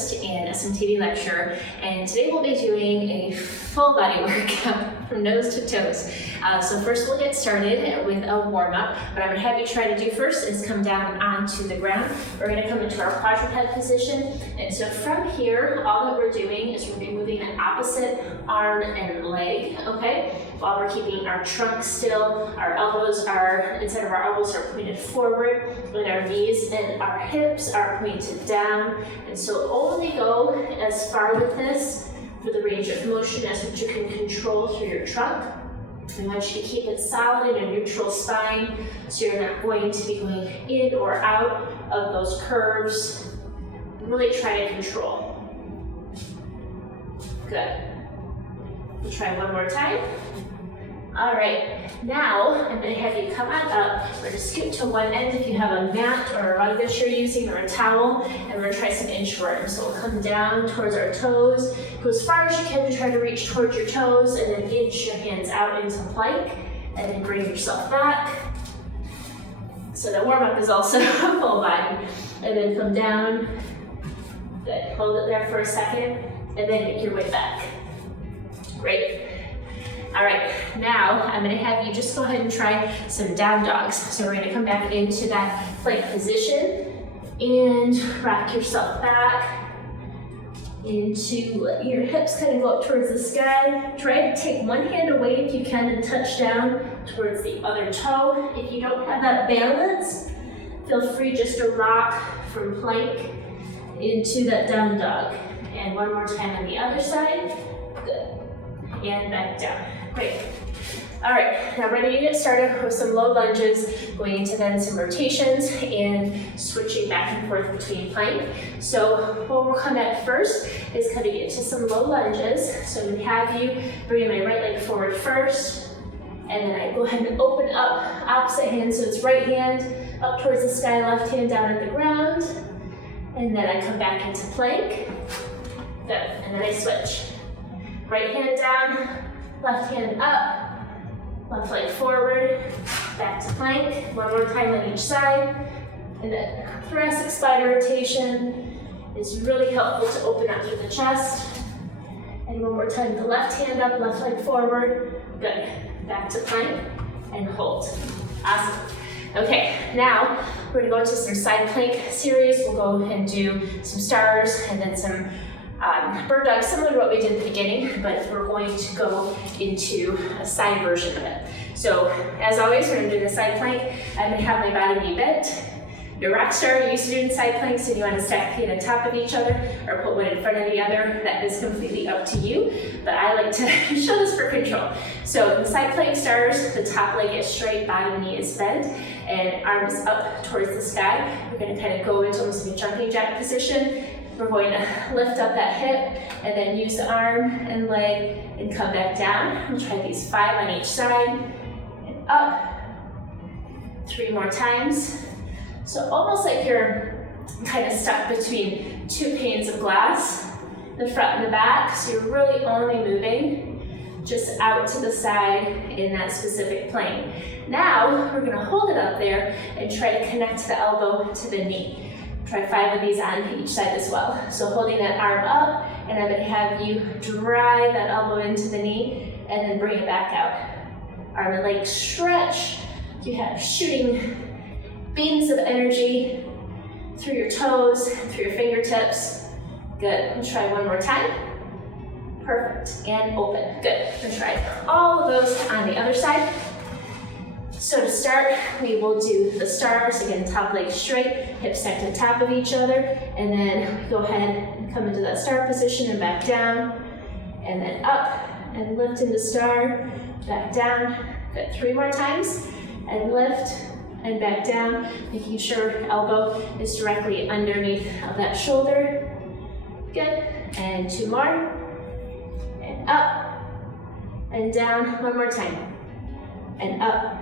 therapist and SMTV lecturer, and today we'll be doing a full body workout from nose to toes. So first we'll get started with a warm-up. What I'm going to have you try to do first is come down onto the ground. We're going to come into our quadruped position, and so from here, all that we're doing is we're going to be moving the opposite arm and leg, okay? While we're keeping our trunk still, our elbows are, instead of our elbows are pointed forward, and our knees and our hips are pointed down. And so only go as far with this for the range of motion as what you can control through your trunk. I want you to keep it solid in a neutral spine, so you're not going to be going in or out of those curves. Really try to control. Good. We'll try one more time. All right, now I'm going to have you come on up. We're going to scoot to one end if you have a mat or a rug that you're using or a towel, and we're going to try some inchworm. So we'll come down towards our toes, go as far as you can to try to reach towards your toes, and then inch your hands out into plank, and then bring yourself back. So the warm-up is also full body. And then come down. Good. Hold it there for a second, and then make your way back. Great. All right, now I'm going to have you just go ahead and try some down dogs. So we're going to come back into that plank position and rock yourself back into, let your hips kind of go up towards the sky. Try to take one hand away if you can and touch down towards the other toe. If you don't have that balance, feel free just to rock from plank into that down dog. And one more time on the other side. Good. And back down. Great. All right, now ready to get started with some low lunges, going into then some rotations and switching back and forth between plank. So what we'll come at first is kind of get to some low lunges. So I'm going to have you bring my right leg forward first, and then I go ahead and open up opposite hand, so it's right hand up towards the sky, left hand down at the ground, and then I come back into plank. Good, and then I switch. Right hand down, left hand up, left leg forward, back to plank. One more time on each side. And then thoracic spine rotation is really helpful to open up through the chest. And one more time, the left hand up, left leg forward. Good. Back to plank and hold. Awesome. Okay, now we're gonna go into some side plank series. We'll go and do some stars and then some bird dog, similar to what we did at the beginning, but we're going to go into a side version of it. So, as always, we're going to do the side plank. I'm going to have my bottom knee bent. Your rock star, you're used to doing side planks, and you want to stack feet on top of each other or put one in front of the other. That is completely up to you, but I like to show this for control. So, the side plank stars, the top leg is straight, bottom knee is bent, and arms up towards the sky. We're going to kind of go into almost like a jumping jack position. We're going to lift up that hip and then use the arm and leg and come back down. We'll try these 5 on each side and up. 3 more times. So almost like you're kind of stuck between 2 panes of glass, the front and the back. So you're really only moving just out to the side in that specific plane. Now we're going to hold it up there and try to connect the elbow to the knee. Try 5 of these on each side as well. So holding that arm up, and I'm going to have you drive that elbow into the knee and then bring it back out. Arm and leg stretch. You have shooting beams of energy through your toes, through your fingertips. Good. And try one more time. Perfect. And open. Good. And try all of those on the other side. So to start, we will do the stars. Again, top leg straight, hips stacked on top of each other, and then go ahead and come into that star position and back down, and then up and lift into star, back down. Good. 3 more times, and lift and back down, making sure elbow is directly underneath of that shoulder. Good. And 2 more, and up and down. 1 more time, and up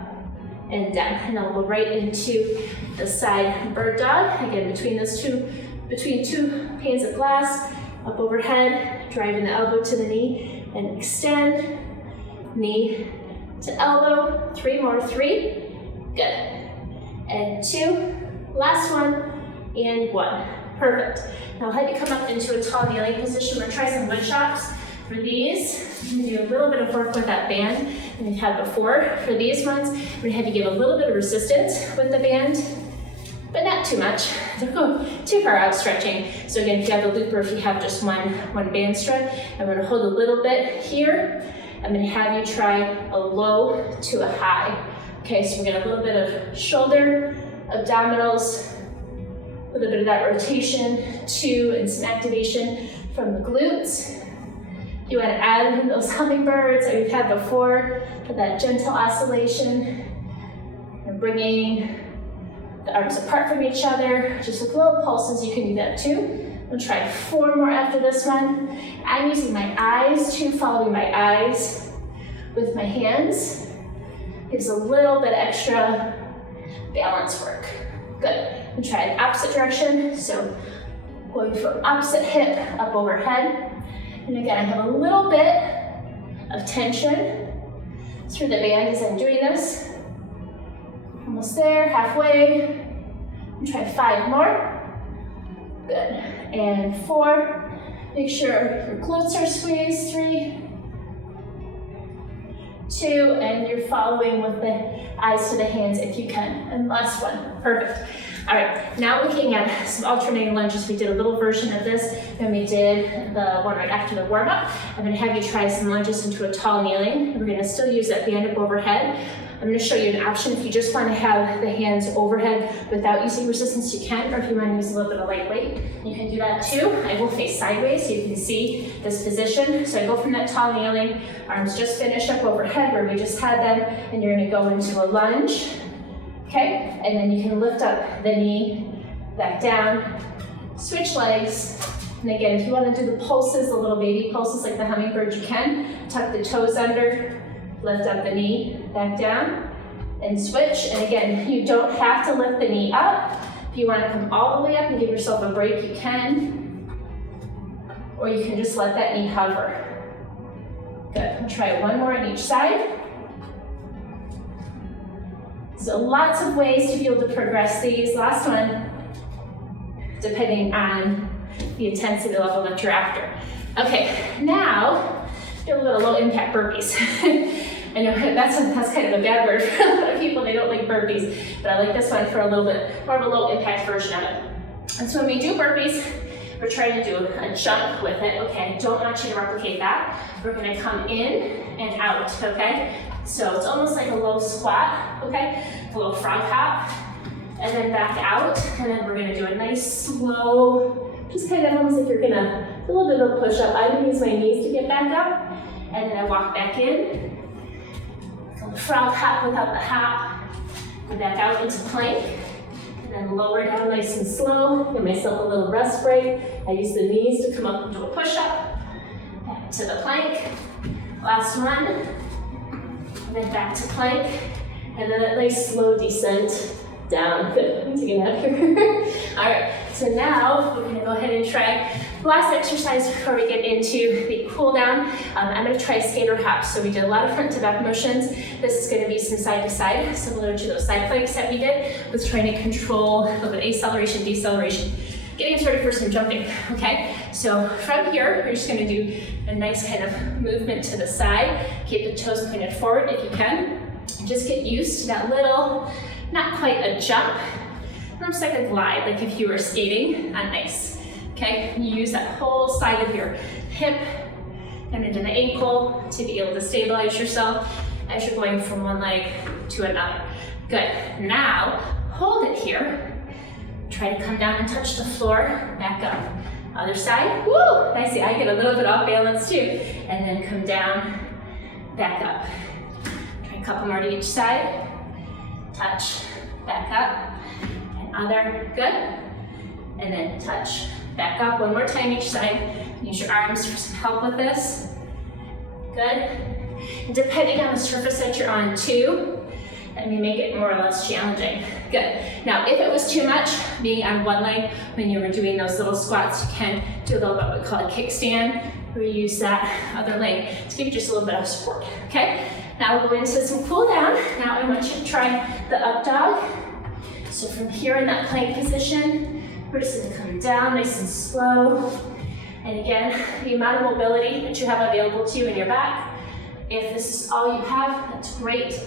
and down. And then we'll go right into the side bird dog. Again, between 2 panes of glass, up overhead, driving the elbow to the knee, and extend, knee to elbow. 3 more, 3, good. And 2, last one, and 1. Perfect. Now I'll have you come up into a tall kneeling position. We're gonna try some wood chops. For these, I'm gonna do a little bit of work with that band than we've had before. For these ones, I'm gonna have you give a little bit of resistance with the band, but not too much. Don't go too far out stretching. So again, if you have a loop or if you have just one band strut, I'm gonna hold a little bit here. I'm gonna have you try a low to a high. Okay, so we're gonna have a little bit of shoulder, abdominals, a little bit of that rotation too, and some activation from the glutes. You want to add those hummingbirds that we've had before for that gentle oscillation. And bringing the arms apart from each other, just with little pulses, you can do that too. We'll try 4 more after this one. I'm using my eyes too, following my eyes with my hands. Gives a little bit extra balance work. Good. And try an opposite direction. So going from opposite hip up overhead. And again, I have a little bit of tension through the band as I'm doing this. Almost there, halfway. And try 5 more. Good. And 4. Make sure your glutes are squeezed. 3, 2, and you're following with the eyes to the hands if you can. And last one. Perfect. All right, now looking at some alternating lunges. We did a little version of this when we did the one right after the warm-up. I'm gonna have you try some lunges into a tall kneeling. We're gonna still use that band up overhead. I'm gonna show you an option. If you just wanna have the hands overhead without using resistance, you can, or if you wanna use a little bit of light weight, you can do that too. I will face sideways so you can see this position. So I go from that tall kneeling, arms just finish up overhead where we just had them, and you're gonna go into a lunge. Okay, and then you can lift up the knee, back down, switch legs. And again, if you want to do the pulses, the little baby pulses like the hummingbird, you can. Tuck the toes under, lift up the knee, back down, and switch. And again, you don't have to lift the knee up. If you want to come all the way up and give yourself a break, you can. Or you can just let that knee hover. Good, we'll try 1 more on each side. So lots of ways to be able to progress these. Last one, depending on the intensity level that you're after. Okay, now, do a little low impact burpees. I know that's kind of a bad word for a lot of people. They don't like burpees, but I like this one for a little bit more of a low impact version of it. And so when we do burpees, we're trying to do a jump with it. Okay, I don't want you to replicate that. We're gonna come in and out, okay? So it's almost like a low squat, okay? A little frog hop, and then back out, and then we're gonna do a nice slow, just kind of almost like you're gonna do a little bit of a push up. I would use my knees to get back up, and then I walk back in. So frog hop without the hop, and back out into plank, and then lower down nice and slow. Give myself a little rest break. I use the knees to come up into a push up, back to the plank. Last one. And then back to plank, and then a nice slow descent down. Good, I'm taking that here. All right, so now we're gonna go ahead and try the last exercise before we get into the cool down. I'm gonna try skater hops. So we did a lot of front to back motions. This is gonna be some side to side, similar to those side planks that we did, with trying to control a little bit of acceleration, deceleration. Getting started for some jumping, okay? So from here, we're just gonna do a nice kind of movement to the side. Keep the toes pointed forward if you can. Just get used to that little, not quite a jump, almost like a glide, like if you were skating on ice, okay? You use that whole side of your hip and into the ankle to be able to stabilize yourself as you're going from one leg to another. Good, now hold it here. Try to come down and touch the floor, back up. Other side, woo! I see, I get a little bit off balance too. And then come down, back up. Try a couple more to each side. Touch, back up, and other, good. And then touch, back up. One more time each side. Use your arms for some help with this. Good. And depending on the surface that you're on too, that may make it more or less challenging. Good. Now, if it was too much, being on one leg when you were doing those little squats, you can do a little bit of what we call a kickstand, where you use that other leg to give you just a little bit of support, okay? Now we'll go into some cool down. Now I want you to try the up dog. So from here in that plank position, We're just gonna come down nice and slow. And again, the amount of mobility that you have available to you in your back. If this is all you have, that's great.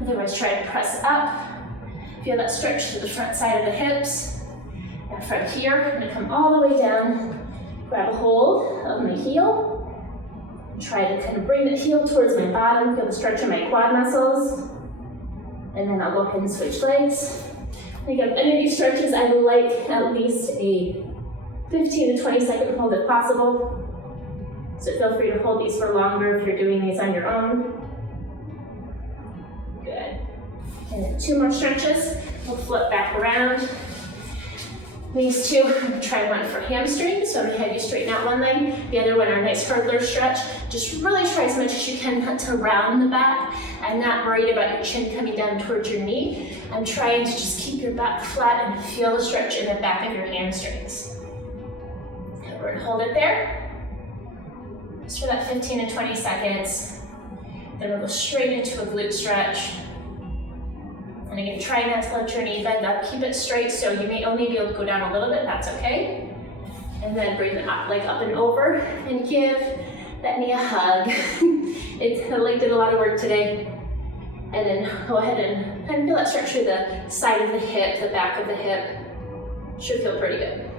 Otherwise, try to press up. Feel that stretch to the front side of the hips. And from here, I'm gonna come all the way down, grab a hold of my heel. Try to kind of bring the heel towards my bottom, feel the stretch in my quad muscles. And then I'll go ahead and switch legs. I think of any of these stretches, I would like at least a 15 to 20 second hold if possible. So feel free to hold these for longer if you're doing these on your own. Good. And then 2 more stretches. We'll flip back around. These 2, I'm gonna try one for hamstrings. So I'm gonna have you straighten out one leg. The other one, our nice hurdler stretch. Just really try as much as you can not to round the back. I'm not worried about your chin coming down towards your knee. I'm trying to just keep your back flat and feel the stretch in the back of your hamstrings. And we're gonna hold it there. Just for that 15 to 20 seconds. Then we'll go straight into a glute stretch. And again, try not to let your knee bend up. Keep it straight, so you may only be able to go down a little bit, that's okay. And then bring the leg up and over and give that knee a hug. The leg did a lot of work today. And then go ahead and kind of feel that stretch through the side of the hip, the back of the hip. Should feel pretty good.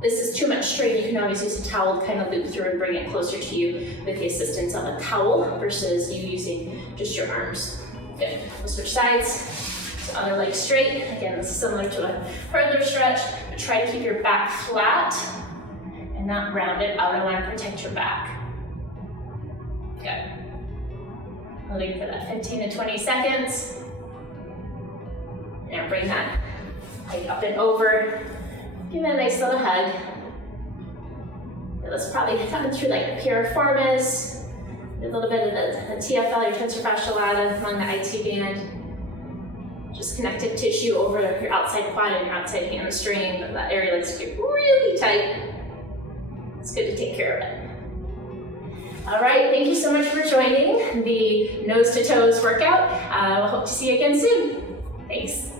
This is too much strain, you can always use a towel to kind of loop through and bring it closer to you with the assistance of a towel versus you using just your arms. Good. We'll switch sides. So other leg straight. Again, this is similar to a further stretch, but try to keep your back flat and not rounded out. I want to protect your back. Good. Holding for that 15 to 20 seconds. Now bring that leg up and over. Give it a nice little hug. Let's probably come through like the piriformis. A little bit of the TFL, your tensor fasciae lata, along the IT band. Just connective tissue over your outside quad and your outside hamstring. That area likes to get really tight. It's good to take care of it. All right, thank you so much for joining the nose to toes workout. I hope to see you again soon. Thanks.